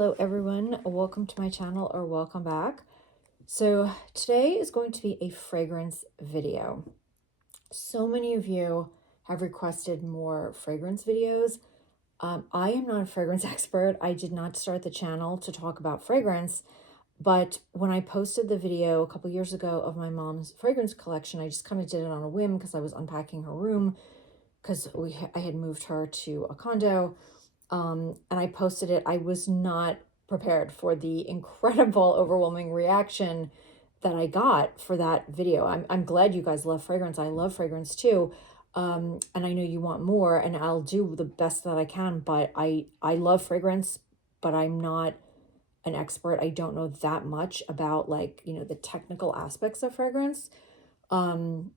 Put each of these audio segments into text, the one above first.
Hello everyone, welcome to my channel or welcome back. So today is going to be a fragrance video. So many of you have requested more fragrance videos. I am not a fragrance expert. I did not start the channel to talk about fragrance, but when I posted the video a couple years ago of my mom's fragrance collection, I just kind of did it on a whim because I was unpacking her room because I had moved her to a condo. And I posted it. I was not prepared for the incredible, overwhelming reaction that I got for that video. I'm glad you guys love fragrance. I love fragrance too. And I know you want more, and I'll do the best that I can, but I love fragrance, but I'm not an expert. I don't know that much about the technical aspects of fragrance. Um,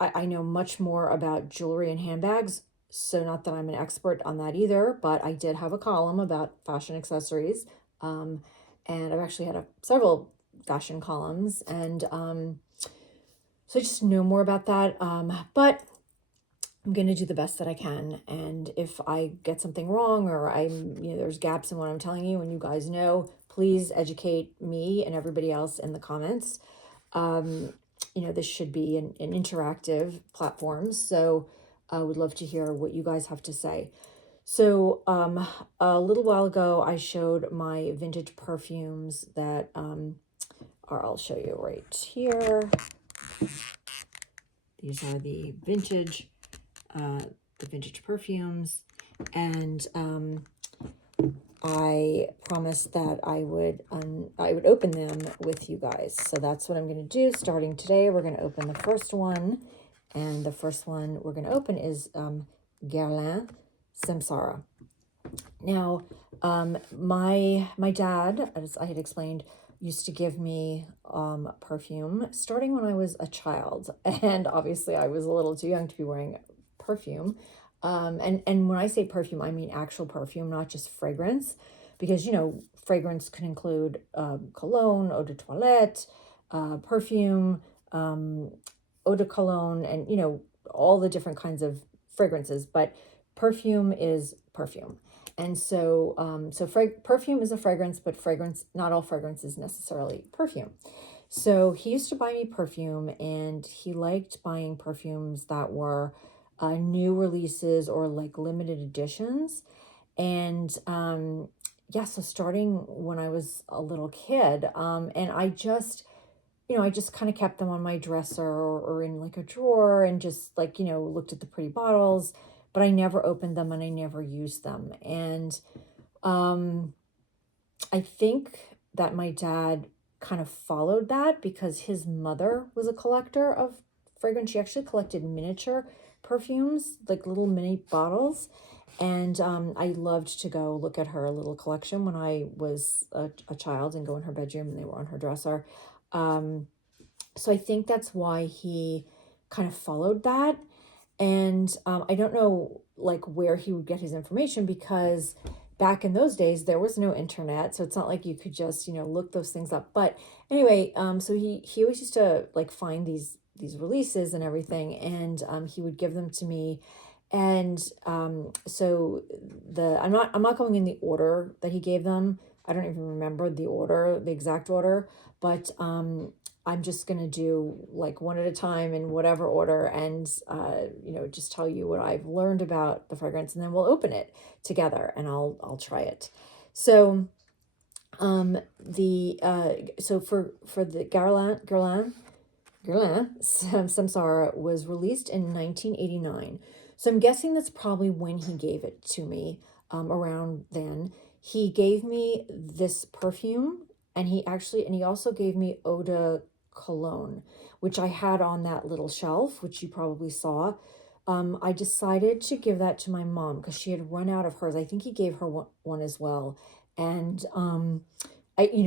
I know much more about jewelry and handbags. So not that I'm an expert on that either, but I did have a column about fashion accessories. Um, and I've actually had several fashion columns. And so I just know more about that. But I'm going to do the best that I can. And if I get something wrong or there's gaps in what I'm telling you and you guys know, please educate me and everybody else in the comments. This should be an interactive platform. So I would love to hear what you guys have to say. So a little while ago, I showed my vintage perfumes that I'll show you right here. These are the vintage perfumes. And I promised that I would open them with you guys. So that's what I'm going to do. Starting today, we're going to open the first one. And the first one we're going to open is Guerlain Samsara. Now, my dad, as I had explained, used to give me perfume starting when I was a child. And obviously I was a little too young to be wearing perfume. And when I say perfume, I mean actual perfume, not just fragrance, because, fragrance can include cologne, eau de toilette, perfume, eau de cologne, and, all the different kinds of fragrances, but perfume is perfume. And so, perfume is a fragrance, but not all fragrance is necessarily perfume. So he used to buy me perfume, and he liked buying perfumes that were new releases or like limited editions. And so starting when I was a little kid, and I just kind of kept them on my dresser or in like a drawer and just looked at the pretty bottles, but I never opened them and I never used them. And I think that my dad kind of followed that because his mother was a collector of fragrance. She actually collected miniature perfumes, like little mini bottles. And I loved to go look at her little collection when I was a child and go in her bedroom, and they were on her dresser. So I think that's why he kind of followed that. And I don't know where he would get his information, because back in those days there was no internet, so it's not like you could just look those things up. But anyway, so he always used to find these releases and everything, and he would give them to me. And so I'm not going in the order that he gave them. I don't even remember the exact order, but I'm just going to do one at a time in whatever order, and just tell you what I've learned about the fragrance, and then we'll open it together and I'll try it. So for the Guerlain Samsara was released in 1989. So I'm guessing that's probably when he gave it to me, around then. He gave me this perfume, and he also gave me eau de cologne, which I had on that little shelf, which you probably saw. I decided to give that to my mom because she had run out of hers. I think he gave her one as well. And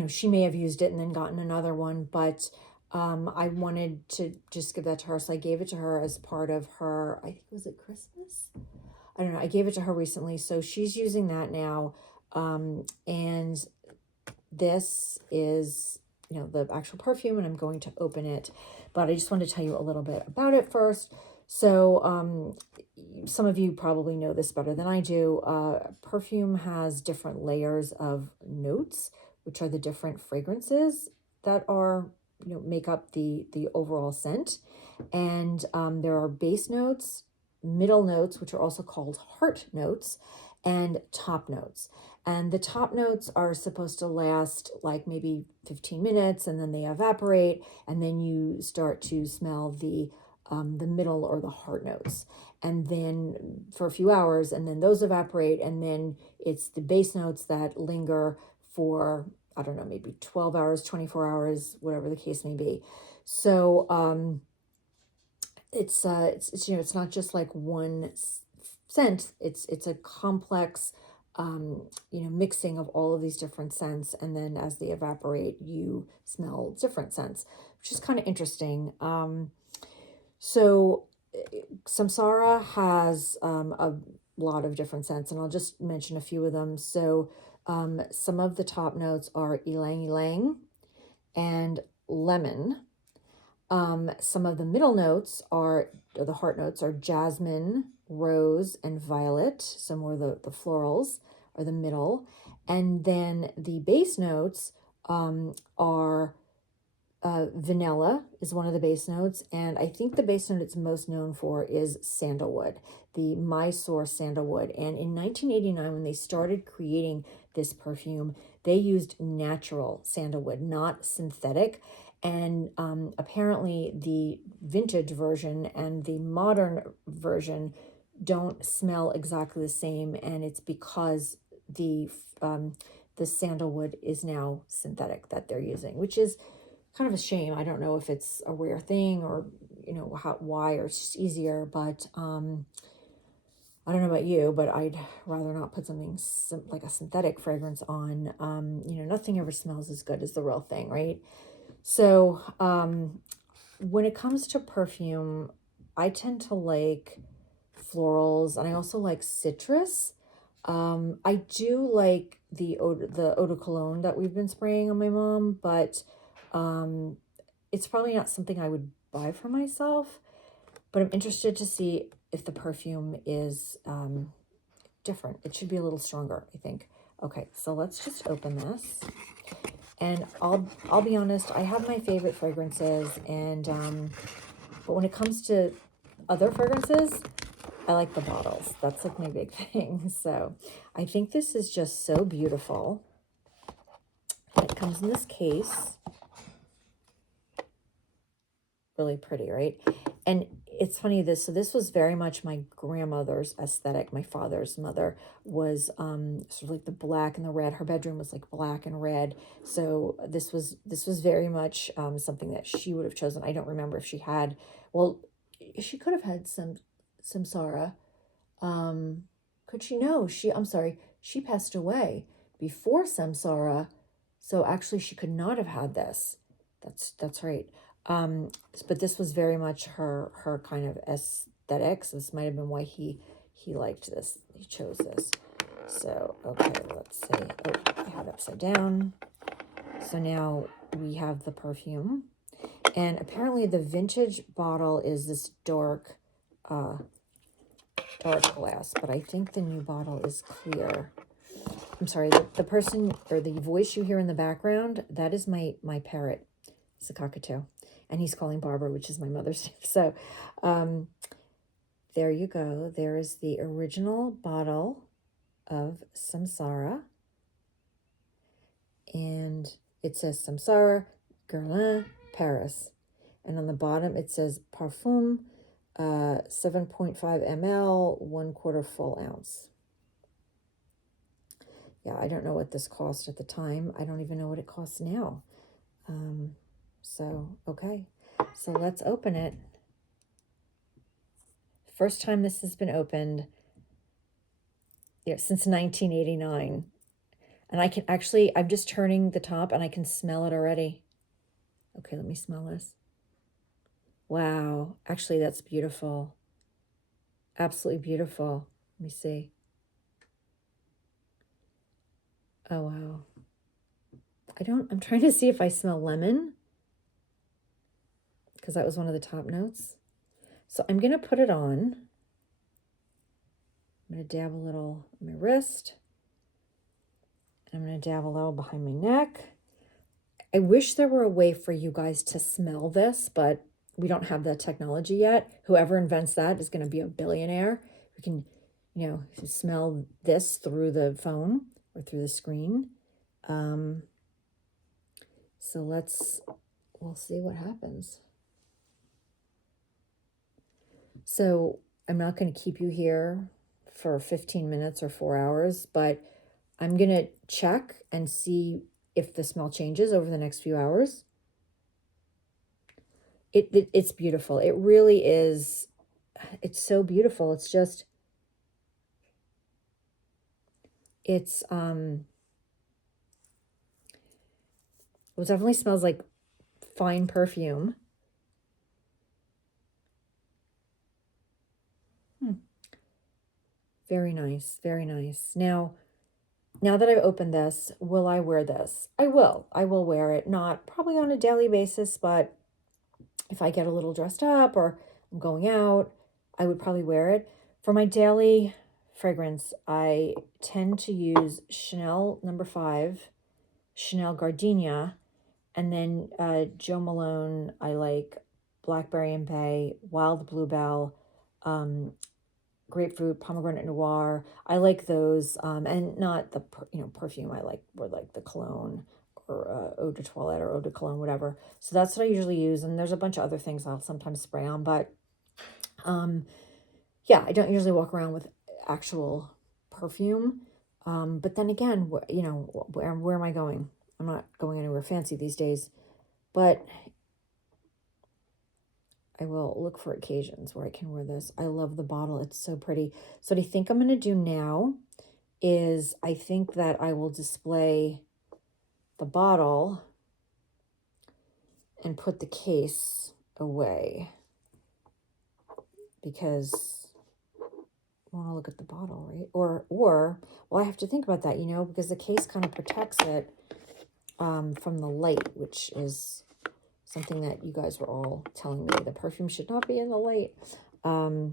she may have used it and then gotten another one, but I wanted to just give that to her. So I gave it to her as part of her, I think, was it Christmas? I don't know. I gave it to her recently. So she's using that now. And this is, the actual perfume, and I'm going to open it. But I just wanted to tell you a little bit about it first. So some of you probably know this better than I do. Perfume has different layers of notes, which are the different fragrances that are, make up the overall scent. And there are base notes, middle notes, which are also called heart notes, and top notes. And the top notes are supposed to last like maybe 15 minutes, and then they evaporate, and then you start to smell the middle or the heart notes, and then for a few hours, and then those evaporate, and then it's the base notes that linger for, I don't know, maybe 12 hours, 24 hours, whatever the case may be. So it's it's not just like one scent. It's a complex mixing of all of these different scents, and then as they evaporate, you smell different scents, which is kind of interesting. So Samsara has a lot of different scents, and I'll just mention a few of them. So some of the top notes are ylang ylang and lemon. Some of the middle notes or the heart notes are jasmine, rose, and violet. So more the florals are the middle. And then the base notes are vanilla is one of the base notes, and I think the base note it's most known for is sandalwood, the Mysore sandalwood. And in 1989, when they started creating this perfume, they used natural sandalwood, not synthetic. And apparently, the vintage version and the modern version don't smell exactly the same, and it's because the sandalwood is now synthetic that they're using, which is kind of a shame. I don't know if it's a rare thing or why, or it's just easier, but I don't know about you, but I'd rather not put something like a synthetic fragrance on. Nothing ever smells as good as the real thing, right? So when it comes to perfume, I tend to like florals, and I also like citrus. I do like the eau de cologne that we've been spraying on my mom, but it's probably not something I would buy for myself. But I'm interested to see if the perfume is different. It should be a little stronger, I think. Okay, so let's just open this. And I'll be honest, I have my favorite fragrances, and but when it comes to other fragrances, I like the bottles. That's like my big thing. So I think this is just so beautiful. It comes in this case. Really pretty, right? And it's funny, so this was very much my grandmother's aesthetic. My father's mother was sort of like the black and the red. Her bedroom was like black and red. So this was very much something that she would have chosen. I don't remember if she had, well, she could have had some Samsara. Could she? No, I'm sorry, she passed away before Samsara. So actually she could not have had this. That's right. But this was very much her kind of aesthetic. So this might have been why he liked this. He chose this. So okay, let's see. Oh, I had it upside down. So now we have the perfume, and apparently the vintage bottle is this dark glass, but I think the new bottle is clear. I'm sorry, the person or the voice you hear in the background, that is my parrot. It's a cockatoo, and he's calling Barbara, which is my mother's name. So there you go. There is the original bottle of Samsara, and it says Samsara, Guerlain, Paris. And on the bottom, it says Parfum, 7.5 ml, 1/4 full ounce. Yeah, I don't know what this cost at the time. I don't even know what it costs now. So, okay. So let's open it. First time this has been opened since 1989. And I can actually, I'm just turning the top and I can smell it already. Okay, let me smell this. Wow. Actually, that's beautiful. Absolutely beautiful. Let me see. Oh, wow. I'm trying to see if I smell lemon, because that was one of the top notes. So I'm going to put it on. I'm going to dab a little on my wrist. I'm going to dab a little behind my neck. I wish there were a way for you guys to smell this, but we don't have that technology yet. Whoever invents that is going to be a billionaire. We can, you know, smell this through the phone or through the screen. So we'll see what happens. So I'm not going to keep you here for 15 minutes or 4 hours, but I'm going to check and see if the smell changes over the next few hours. It's beautiful. It really is. It's so beautiful. It's just, it definitely smells like fine perfume. Very nice. Very nice. Now that I've opened this, will I wear this? I will. I will wear it, not probably on a daily basis, but if I get a little dressed up or I'm going out, I would probably wear it. For my daily fragrance, I tend to use Chanel No. 5, Chanel Gardenia, and then Jo Malone, I like Blackberry and Bay, Wild Bluebell, Grapefruit, Pomegranate Noir. I like those, and not the perfume. I like more like the cologne or eau de toilette or eau de cologne, whatever. So that's what I usually use. And there's a bunch of other things I'll sometimes spray on, but yeah, I don't usually walk around with actual perfume. But then again, where am I going? I'm not going anywhere fancy these days, but I will look for occasions where I can wear this. I love the bottle. It's so pretty. So what I think I'm going to do now is I think that I will display the bottle and put the case away because I want to look at the bottle, right? Or well, I have to think about that, because the case kind of protects it from the light, which is something that you guys were all telling me. The perfume should not be in the light. But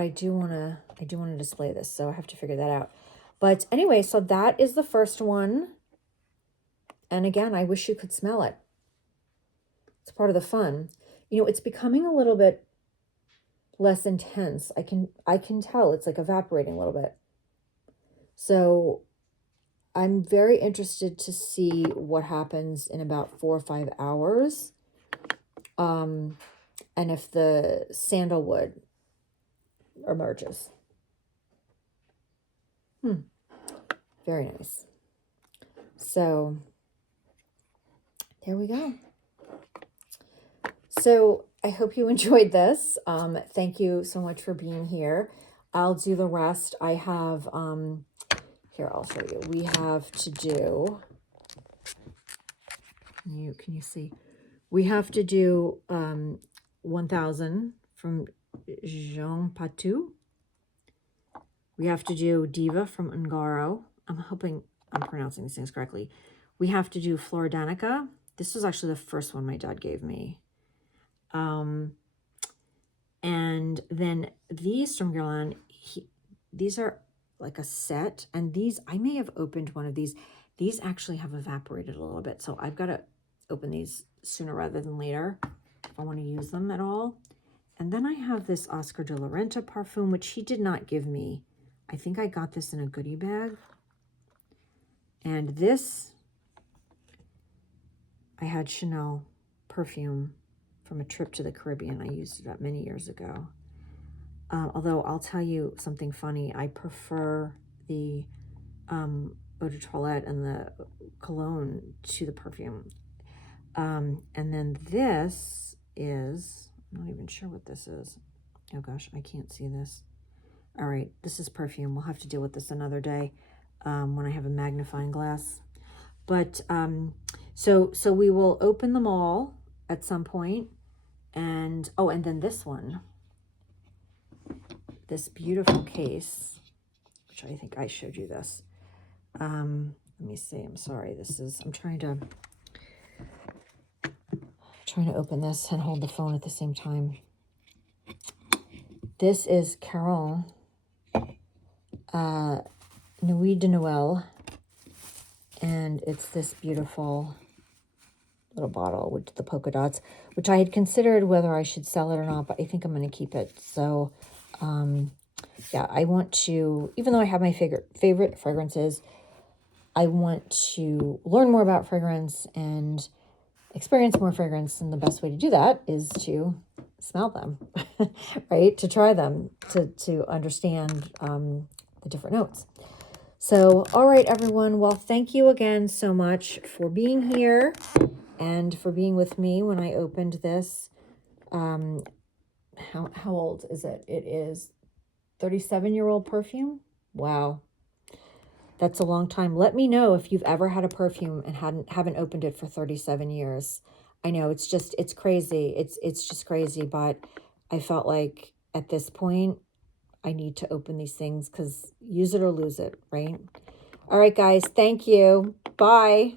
I do want to display this, so I have to figure that out. But anyway, so that is the first one. And again, I wish you could smell it. It's part of the fun. It's becoming a little bit less intense. I can tell it's like evaporating a little bit. So I'm very interested to see what happens in about 4 or 5 hours. And if the sandalwood emerges. Very nice. So there we go. So I hope you enjoyed this. Thank you so much for being here. I'll do the rest. I have, here, I'll show you. We have to do, can you see? We have to do 1000 from Jean Patou. We have to do Diva from Ungaro. I'm hoping I'm pronouncing these things correctly. We have to do Floridanica. This was actually the first one my dad gave me. And then these from Guerlain, these are like a set. And these, I may have opened one of these. These actually have evaporated a little bit. So I've got to open these sooner rather than later if I want to use them at all. And then I have this Oscar de la Renta Parfum, which he did not give me. I think I got this in a goodie bag. And this, I had Chanel Perfume from a trip to the Caribbean. I used it many years ago. Although I'll tell you something funny. I prefer the eau de toilette and the cologne to the perfume. And then this is, I'm not even sure what this is. Oh gosh, I can't see this. All right, this is perfume. We'll have to deal with this another day when I have a magnifying glass. But so we will open them all at some point. And and then this one, this beautiful case, which I think I showed you this. Let me see. I'm sorry. I'm trying trying to open this and hold the phone at the same time. This is Guerlain Nuit de Noël, and it's this beautiful little bottle with the polka dots, which I had considered whether I should sell it or not, but I think I'm going to keep it. So, yeah, I want to, even though I have my favorite fragrances, I want to learn more about fragrance and experience more fragrance. And the best way to do that is to smell them, right? To try them, to understand the different notes. So, all right, everyone. Well, thank you again so much for being here and for being with me when I opened this. How old is it? It is 37-year-old perfume. Wow. That's a long time. Let me know if you've ever had a perfume and haven't opened it for 37 years. I know it's crazy. It's just crazy, but I felt like at this point I need to open these things because use it or lose it, right? All right, guys. Thank you. Bye.